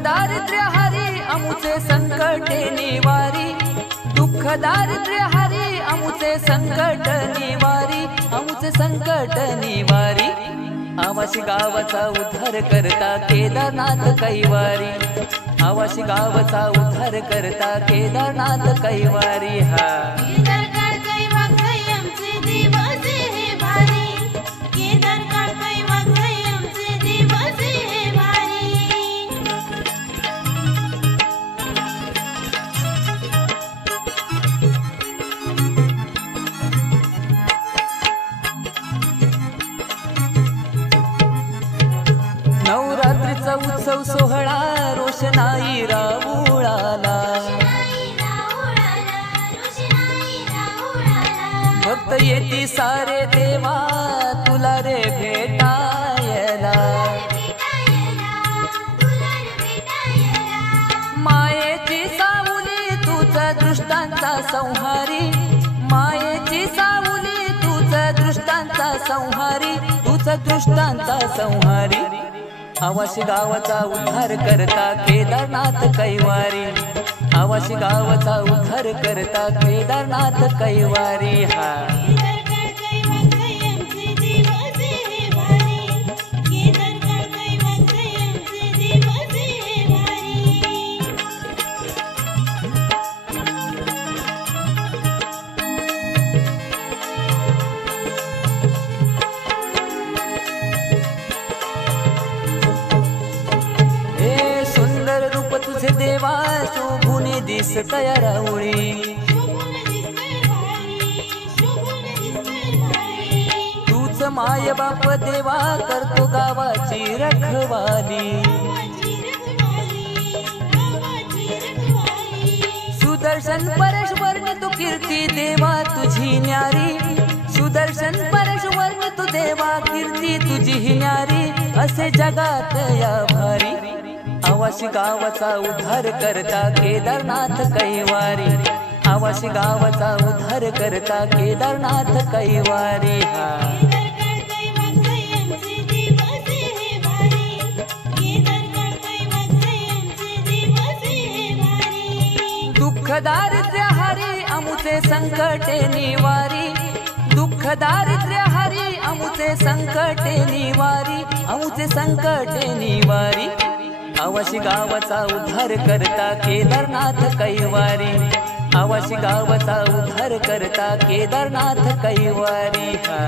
दारिद्र्य हरी अमुचे संकटे निवारी, दुःख दारिद्र्य हरी अमुचे संकट निवारी, अमुचे संकट निवारी। आवाशी गावाचा उद्धार करता केदारनाथ कैवारी, आवाशी गावाचा उद्धार करता केदारनाथ कैवारी। हा नवरात्रीचा उत्सव सोहळा रोषणाई राऊळाला, भक्त येती सारे देवा तुला रे भेटायला। मायेची सावली तुझ दृष्टांचा संहारी, मायेची सावली तुझ दृष्टांचा संहारी, तुझ दृष्टांचा संहारी। आवाशी गावाचा उद्धार करता केदारनाथ कैवारी, आवाशी गावाचा उद्धार करता केदारनाथ कैवारी। हा तुझे देवा शोभून दिसतया राऊळी, तूच माय बाप देवा करतो गावाची रखवाली। सुदर्शन परेश्वर तू कीर्ती देवा तुझी न्यारी, सुदर्शन परेश्वर तू देवा कीर्ती तुझी न्यारी, असे जगात या भारी। आवाशी गावाचा उद्धार करता केदारनाथ कैवारी, आवाशी गावाचा उद्धार करता केदारनाथ कैवारी। हा दुःख दारिद्र्य हरी अमुचे संकटे निवारी, दुःख दारिद्र्य हरी अमुचे संकटे निवारी, अमुचे संकटे निवारी। आवाशी गावाचा उद्धार करता केदारनाथ कैवारी, आवाशी गावाचा उद्धार करता केदारनाथ कैवारी। हा